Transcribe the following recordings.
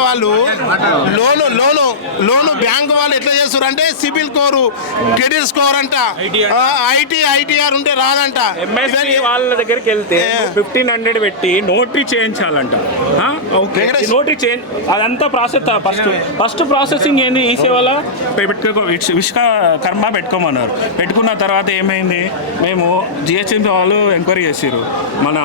వాళ్ళు లోను లోను లోను బ్యాంక్ వాళ్ళు ఎట్లా చేస్తారు అంటే సిబిల్ కోరు క్రెడిట్ స్కోర్ అంట. ఐటీ ఐటీఆర్ ఉంటే రాదంట. వాళ్ళ దగ్గరికి వెళ్తే. ఫిఫ్టీన్ హండ్రెడ్ పెట్టి నోటరీ చేయించాలంట. నోటరీ చేంజ్ అదంతా ప్రాసెస్ ఫస్ట్ ఫస్ట్ ప్రాసెసింగ్ ఏంది? ఈ సేవలో? పెట్టుకో విశ్- విశ్వకర్మ పెట్టుకోమన్నారు. పెట్టుకున్న తర్వాత ఏమైంది? మేము జిహెచ్ఎం వాళ్ళు ఎంక్వైరీ చేసారు మన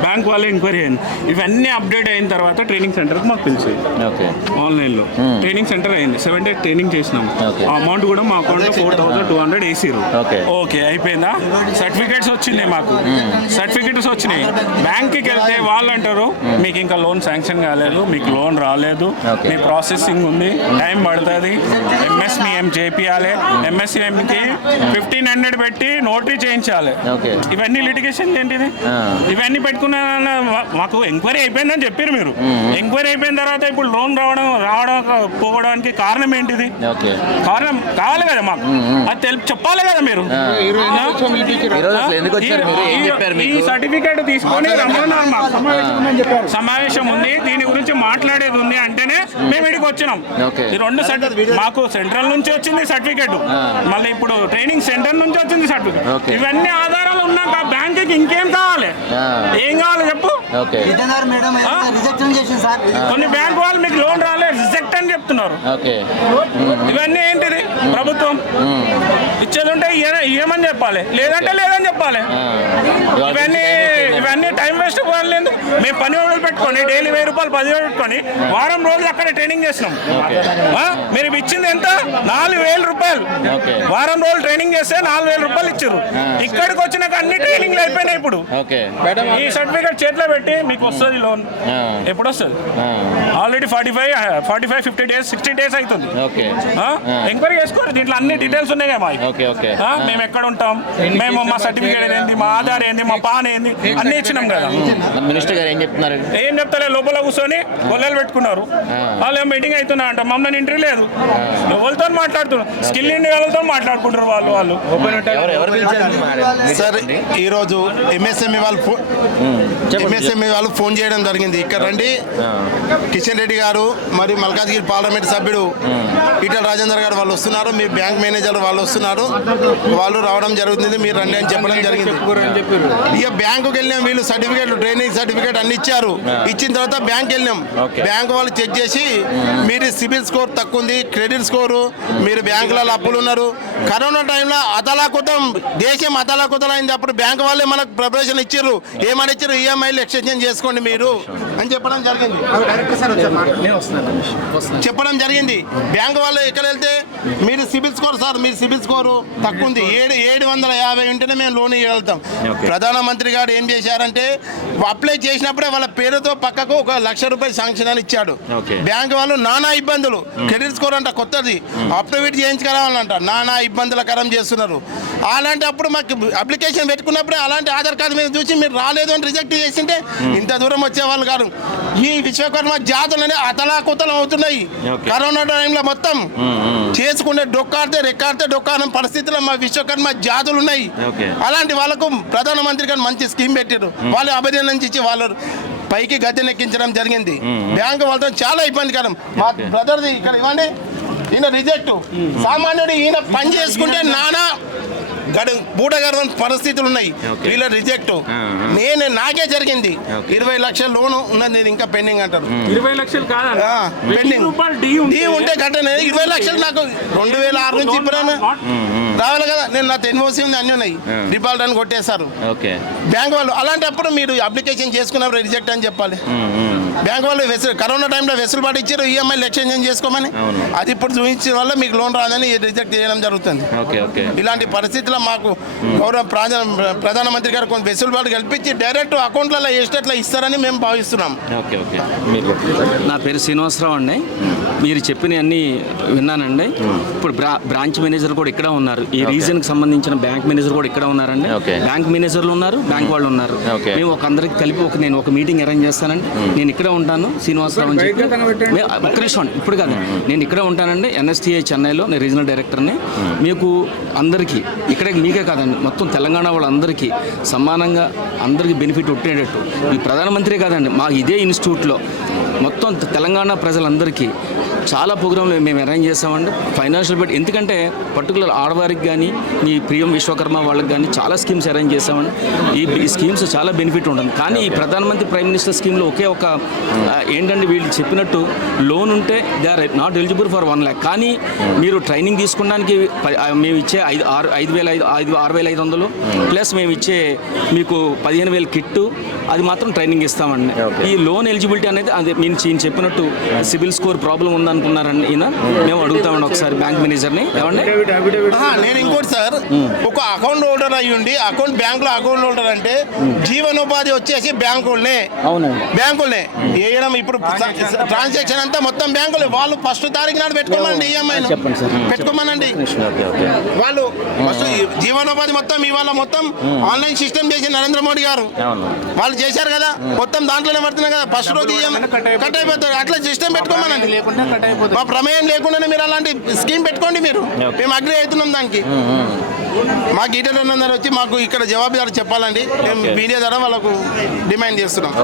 బ్యాంక్ వాళ్ళు ఎంక్వైరీ అయింది. ఇవన్నీ అప్డేట్ అయిన తర్వాత ట్రైనింగ్ సెంటర్కి మాకు పిలిచి ఓకే ఆన్లైన్లో. ట్రైనింగ్ సెంటర్ అయింది. సెవెన్ డేస్ ట్రైనింగ్ చేసినాం. ఆ అమౌంట్ కూడా మా అకౌంట్లో ఫోర్ థౌసండ్ టూ హండ్రెడ్ వేసిరు. ఓకే అయిపోయిందా? సర్టిఫికేట్స్ వచ్చినాయి మాకు. సర్టిఫికేట్స్ వచ్చినాయి. బ్యాంక్కి వెళ్తే వాళ్ళు అంటారు మీకు ఇంకా లోన్ శాంక్షన్ కాలేదు మీకు లోన్ రాలేదు. మీ ప్రాసెసింగ్ ఉంది టైం పడుతుంది. ఎంఎస్ని ఏం చేపియాలి. ఎంఎస్సిఎంకి ఫిఫ్టీన్ హండ్రెడ్ పెట్టి నోటరీ చేయించాలి. ఇవన్నీ లిటిగేషన్ ఏంటిది. ఇవన్నీ పెట్టుకున్న మాకు ఎంక్వైరీ అయిపోయిందని చెప్పారు మీరు. ఎంక్వైరీ అయిపోయిన తర్వాత ఇప్పుడు లోన్ రావడం రావడం పోవడానికి కారణం ఏంటిది? ఓకే. కారణం కావాలి కదా మాకు. అది తెలుపు చెప్పాలి కదా మీరు. ఈరోజు అసలు ఎందుకు వచ్చారు మీరు? ఏం ఈ- సర్టిఫికేట్ తీసుకొని రమ్మన్నారు మాకు. సమావేశం ఉంది. దీని గురించి మాట్లాడేది ఉంది అంటేనే మేము. ఇక్కడికి వచ్చినాం. ఈ రెండు మాకు సెంట్రల్ నుంచి వచ్చింది సర్టిఫికేట్. మళ్ళీ ఇప్పుడు ట్రైనింగ్ సెంటర్ నుంచి వచ్చింది సర్టిఫికేట్. ఇవన్నీ ఆధారాలు ఉన్నాక బ్యాంక్కి ఇంకేం కావాలి. ఏం కావాలి చెప్పు? కొన్ని బ్యాంక్ వాళ్ళు మీకు లోన్ రాలేదు రిజెక్ట్ అని చెప్తున్నారు. ఓకే. ఇవన్నీ ఏంటిది? ప్రభుత్వం. ఇచ్చేది ఉంటే ఇయ్యమని చెప్పాలి? లేదంటే లేదని చెప్పాలి. ఇవన్నీ ఇవన్నీ టైం వేస్ట్ వాళ్ళు ఎందుకు మేము పని రోజులు పెట్టుకొని డైలీ వెయ్యి రూపాయలు పది రోజులు పెట్టుకొని వారం రోజులు అక్కడ ట్రైనింగ్ చేసినాం? మీరు ఇవి ఇచ్చింది ఎంత? నాలుగు వేల రూపాయలు. ఓకే. వారం రోజులు ట్రైనింగ్ చేస్తే నాలుగు వేల రూపాయలు ఇచ్చారు ఇక్కడికి వచ్చినాక అన్ని ట్రైనింగ్లు అయిపోయినాయి ఇప్పుడు. ఓకే ఈ సర్టిఫికేట్ చేతిలో పెట్టి మీకు వస్తుంది లోన్. ఎప్పుడు వస్తుంది? ఆ. Already forty five forty five fifty days sixty days అవుతుంది ఓకే ఎంక్వైరీ చేసుకోరు. దీంట్లో అన్ని డీటెయిల్స్ ఉన్నాయి కదా మావి. ఓకే ఓకే ఆ, మేము ఎక్కడ ఉంటాం? మేము మా సర్టిఫికేట్ ఏంది? మా ఆధార్ ఏంది? మా పాన్ ఏంది? అన్ని ఇచ్చినాం కదా. మన మినిస్టర్ గారు ఏం చెప్తున్నారు? ఏం చెప్తారే లోపల కూర్చొని గొల్లలు పెట్టుకున్నారు. వాళ్ళు ఏం మీటింగ్ అవుతున్నా అంట మమ్మల్ని ఇంటర్వ్యూ లేదు ఎవరితో మాట్లాడుతున్నారు? స్కిల్ ఇండియా వాళ్ళతో మాట్లాడుకుంటారు వాళ్ళు వాళ్ళు. ఎవరు ఎవరు పిలిచారు? సార్ ఈరోజు ఎంఎస్ఎంఈ వాళ్ళు ఫోన్ ఎంఎస్ఎంఈ వాళ్ళు ఫోన్ చేయడం జరిగింది. ఇక్కడ రండి. కిషన్ రెడ్డి గారు మరియు మల్కాజ్గిరి పార్లమెంట్ సభ్యుడు ఈటల రాజేందర్ గారు వాళ్ళు వస్తున్నారు. మీ బ్యాంక్ మేనేజర్ వాళ్ళు వస్తున్నారు. వాళ్ళు రావడం జరుగుతుంది. మీరు రండి అని చెప్పడం జరిగింది. ఇక బ్యాంకుకి వెళ్ళినాం వీళ్ళు సర్టిఫికేట్ ట్రైనింగ్ సర్టిఫికేట్ అన్ని ఇచ్చారు. ఇచ్చిన తర్వాత బ్యాంక్ వెళ్ళినాం. బ్యాంక్ వాళ్ళు చెక్ చేసి మీరు సిబిల్ స్కోర్ తక్కువ ఉంది క్రెడిట్ స్కోరు మీరు బ్యాంకులలో అప్పులు ఉన్నారు కరోనా టైంలో అతలాకుతం దేశం అతలాకుతం అయింది అప్పుడు బ్యాంక్ వాళ్ళే మనకు ప్రొఫెషన్ ఇచ్చారు ఏమని ఇచ్చారు ఈఎంఐలు ఎక్స్టెన్షన్ చేసుకోండి మీరు అని చెప్పడం జరిగింది. చెప్పడం జరిగింది. బ్యాంక్ వాళ్ళు ఎక్కడ వెళ్తే మీరు సిబిల్ స్కోర్ సార్ మీరు సిబిల్ స్కోరు తక్కువ ఉంది ఏడు ఏడు వందల యాభై ఉంటేనే మేము లోన్ ఇవ్వగలుగుతాం. ప్రధానమంత్రి గారు ఏం చేశారంటే అప్లై చేసినప్పుడే వాళ్ళ పేరుతో పక్కకు ఒక లక్ష రూపాయలు శాంక్షన్ అని ఇచ్చాడు. బ్యాంక్ వాళ్ళు నానా ఇబ్బందులు. క్రెడిట్ స్కోర్ అంట కొత్తది. అప్డేట్ చేయించుకురావాలంట. నానా ఇబ్బందుల కరం చేస్తున్నారు. అలాంటి అప్పుడు మాకు అప్లికేషన్ పెట్టుకున్నప్పుడే అలాంటి ఆధార్ కార్డు మీద చూసి మీరు రాలేదు అని రిజెక్ట్ చేసింటే ఇంత దూరం వచ్చేవాళ్ళు కాదు. ఈ విశ్వకర్మ జాతులనే అతలాకుతలం అవుతున్నాయి. కరోనా టైంలో మొత్తం చేసుకుంటే డొక్కాడితే రెక్కాడితే డొక్కాడని పరిస్థితిలో మా విశ్వకర్మ జాతులు ఉన్నాయి. అలాంటి వాళ్ళకు ప్రధానమంత్రి గారు మంచి స్కీమ్ పెట్టారు వాళ్ళు అభినందించి ఇచ్చి వాళ్ళు పైకి గద్దెనెక్కించడం జరిగింది. బ్యాంకు వాళ్ళతో చాలా ఇబ్బందికరం. మా బ్రదర్ది ఇక్కడ ఇవ్వండి. ఈయన రిజెక్ట్ సామాన్యుడు ఈయన పని చేసుకుంటే నానా గడు బూట గడవని పరిస్థితులు ఉన్నాయి. వీళ్ళ రిజెక్ట్. నేను నాకే జరిగింది. ఇరవై లక్షల లోను ఉన్నది నేను ఇంకా పెండింగ్ అంటారు. ఇరవై లక్షలు పెండింగ్. డి ఉంటే కట్టనే. ఇరవై లక్షలు నాకు రెండు వేల ఆరు నుంచి ఇప్పుడు రావాలి కదా. నేను నా ఎన్ఓసి ఉంది అన్నీ ఉన్నాయి. ఆ. డిపాజిట్ అని కొట్టేశారు. ఓకే. బ్యాంక్ వాళ్ళు అలాంటప్పుడు మీరు అప్లికేషన్ చేసుకున్నప్పుడు రిజెక్ట్ అని చెప్పాలి. బ్యాంక్ వాళ్ళు వెసు కరోనా టైంలో వెసులుబాటు ఇచ్చారు ఈఎంఐలు ఎక్స్చేంజ్ చేసుకోమని. అది ఇప్పుడు చూపించిన వల్ల మీకు లోన్ రాదని రిజెక్ట్ చేయడం జరుగుతుంది. Okay okay. ఇలాంటి పరిస్థితుల్లో మాకు గౌరవ ప్రధాన ప్రధానమంత్రి గారు కొంచెం వెసులుబాటు కల్పించి డైరెక్ట్ అకౌంట్లలో వేసేటట్లు ఇస్తారని మేము భావిస్తున్నాం. Okay okay. మీరు నా పేరు శ్రీనివాసరావు అండి. మీరు చెప్పిన అన్ని విన్నానండి ఇప్పుడు బ్రా బ్రాంచ్ మేనేజర్ కూడా ఇక్కడ ఉన్నారు. ఈ రీజన్కి సంబంధించిన బ్యాంక్ మేనేజర్ కూడా ఇక్కడ ఉన్నారండి. బ్యాంక్ మేనేజర్లు ఉన్నారు బ్యాంక్ వాళ్ళు ఉన్నారు. మేము ఒక అందరికి కలిపి ఒక నేను ఒక మీటింగ్ అరేంజ్ చేస్తానండి. నేను ఇక్కడే ఉంటాను శ్రీనివాసరావు అని చెప్పి. ఒక్క నిమిషం ఇప్పుడు కాదు. నేను ఇక్కడే ఉంటానండి ఎన్ఎస్టీఐ చెన్నైలో నేను రీజనల్ డైరెక్టర్ని. మీకు అందరికీ ఇక్కడే మీకే కాదండి మొత్తం తెలంగాణ వాళ్ళందరికీ సమానంగా అందరికీ బెనిఫిట్ ఉండేటట్టు ఈ ప్రధానమంత్రి కాదండి మా ఇదే ఇన్స్టిట్యూట్లో మొత్తం తెలంగాణ ప్రజలందరికీ చాలా ప్రోగ్రాంలు మేము అరేంజ్ చేస్తామండి ఫైనాన్షియల్ బెట్ ఎందుకంటే పర్టికులర్ ఆడవారికి కానీ మీ ప్రియం విశ్వకర్మ వాళ్ళకి కానీ చాలా స్కీమ్స్ అరేంజ్ చేస్తామండి ఈ స్కీమ్స్ చాలా బెనిఫిట్ ఉంటుంది. కానీ ఈ ప్రధానమంత్రి ప్రైమ్ మినిస్టర్ స్కీమ్లో ఒకే ఒక ఏంటంటే వీళ్ళు చెప్పినట్టు లోన్ ఉంటే they are not eligible for one lakh. కానీ మీరు ట్రైనింగ్ తీసుకోవడానికి మేము ఇచ్చే ఐదు ఆరు ఐదు వేల ఐదు ఐదు ఆరు వేల ఐదు వందలు ప్లస్ మేము ఇచ్చే మీకు పదిహేను వేల కిట్టు అది మాత్రం ట్రైనింగ్ ఇస్తామండి. ఈ లోన్ ఎలిజిబిలిటీ అనేది అదే నేను ఈయన చెప్పినట్టు సిబిల్ స్కోర్ ప్రాబ్లం ఉందనుకున్నారండి ఈయన మేము అడుగుతామండి ఒకసారి బ్యాంక్ మేనేజర్ని. ఏమండి? నేను ఇంకోటి సార్ ఒక అకౌంట్ హోల్డర్ అయ్యి ఉండి అకౌంట్ బ్యాంక్లో అకౌంట్ హోల్డర్ అంటే జీవనోపాధి వచ్చేసి బ్యాంకులనే. అవునండి. బ్యాంకులనే. వేయడం ఇప్పుడు ట్రాన్సాక్షన్ అంతా మొత్తం బ్యాంకులే. వాళ్ళు ఫస్ట్ తారీఖు నాడు పెట్టుకోమనండి ఈఎంఐ చెప్పండి సార్. పెట్టుకోమనండి. ఓకే ఓకే వాళ్ళు ఫస్ట్ జీవనోపాధి మొత్తం ఇవాళ మొత్తం ఆన్లైన్ సిస్టమ్ చేసి నరేంద్ర మోడీ గారు. వాళ్ళు చేశారు కదా మొత్తం దాంట్లోనే పడుతున్నాయి కదా. ఫస్ట్ రోజు ఈఎంఐ కట్ అయిపోతారు అట్లా సిస్టమ్ పెట్టుకోమనండి. మా ప్రమేయం లేకుండానే మీరు అలాంటి స్కీమ్ పెట్టుకోండి మీరు. మేము అగ్రి అవుతున్నాం దానికి. మా గీటర్ వచ్చి మాకు ఇక్కడ జవాబుదారు చెప్పాలండి. మేము మీడియా ద్వారా వాళ్ళకు డిమాండ్ చేస్తున్నాం.